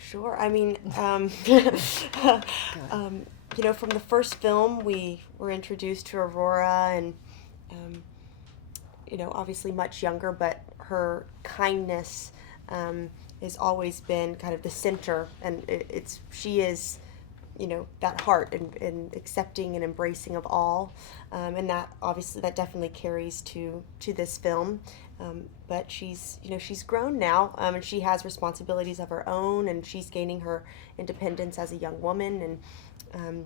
Sure. I mean, from the first film, we were introduced to Aurora, and um, obviously much younger, but her kindness has always been kind of the center, and she is, that heart and accepting and embracing of all, and that obviously that definitely carries to this film. But she's grown now, and she has responsibilities of her own, and she's gaining her independence as a young woman, and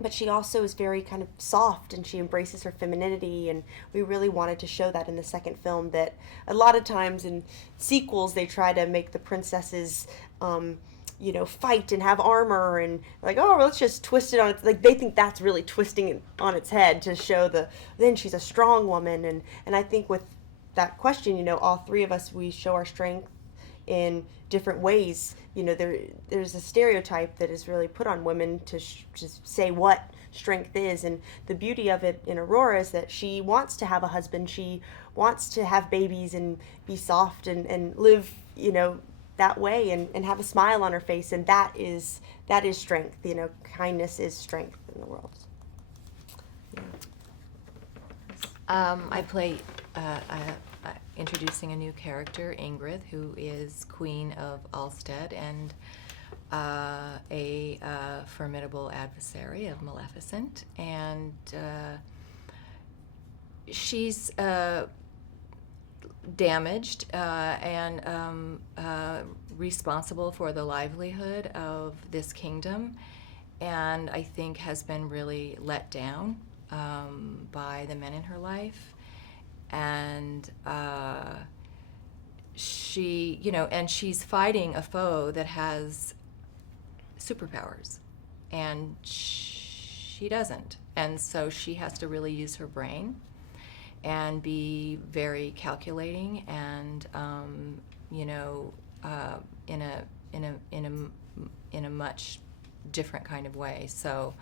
but she also is very kind of soft, and she embraces her femininity, and we really wanted to show that in the second film. That a lot of times in sequels they try to make the princesses fight and have armor, and like, oh, let's just twist it on its, like, they think that's really twisting it on its head to show then she's a strong woman. And I think with that question, all three of us, we show our strength in different ways. There's a stereotype that is really put on women to just say what strength is, and the beauty of it in Aurora is that she wants to have a husband, she wants to have babies and be soft and live that way, and have a smile on her face, and that is strength. Kindness is strength in the world. Yeah. I play introducing a new character, Ingrid, who is Queen of Ulstead and a formidable adversary of Maleficent. And she's damaged and responsible for the livelihood of this kingdom, and I think has been really let down by the men in her life. And she's fighting a foe that has superpowers, and she doesn't. And so she has to really use her brain and be very calculating, and in a much different kind of way. So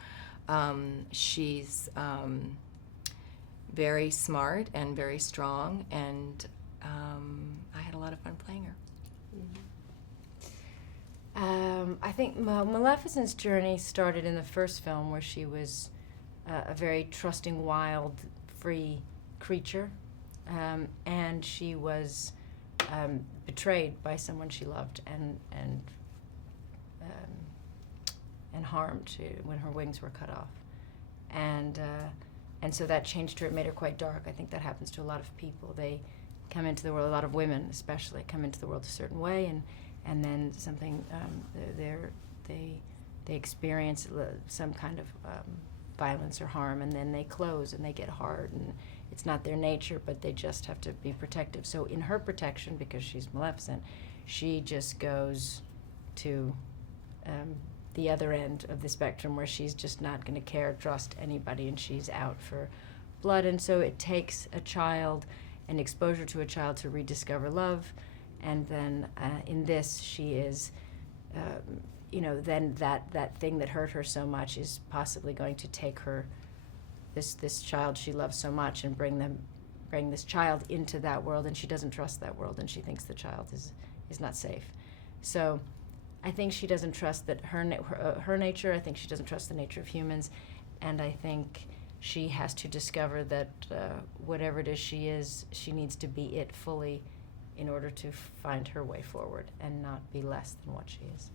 she's very smart and very strong, and I had a lot of fun playing her. I think Maleficent's journey started in the first film, where she was a very trusting, wild, free creature, and she was betrayed by someone she loved and harmed when her wings were cut off, and so that changed her. It made her quite dark. I think that happens to a lot of people. They come into the world, a lot of women especially, come into the world a certain way, and then something, they experience some kind of violence or harm, and then they close and they get hard, and it's not their nature, but they just have to be protective. So in her protection, because she's Maleficent, she just goes to the other end of the spectrum, where she's just not going to trust anybody, and she's out for blood. And so it takes a child, an exposure to a child, to rediscover love. And then in this, she is, then that thing that hurt her so much is possibly going to take her, this child she loves so much, and bring this child into that world, and she doesn't trust that world, and she thinks the child is not safe. So I think she doesn't trust that her nature. I think she doesn't trust the nature of humans, and I think she has to discover that whatever it is, she needs to be it fully in order to find her way forward and not be less than what she is.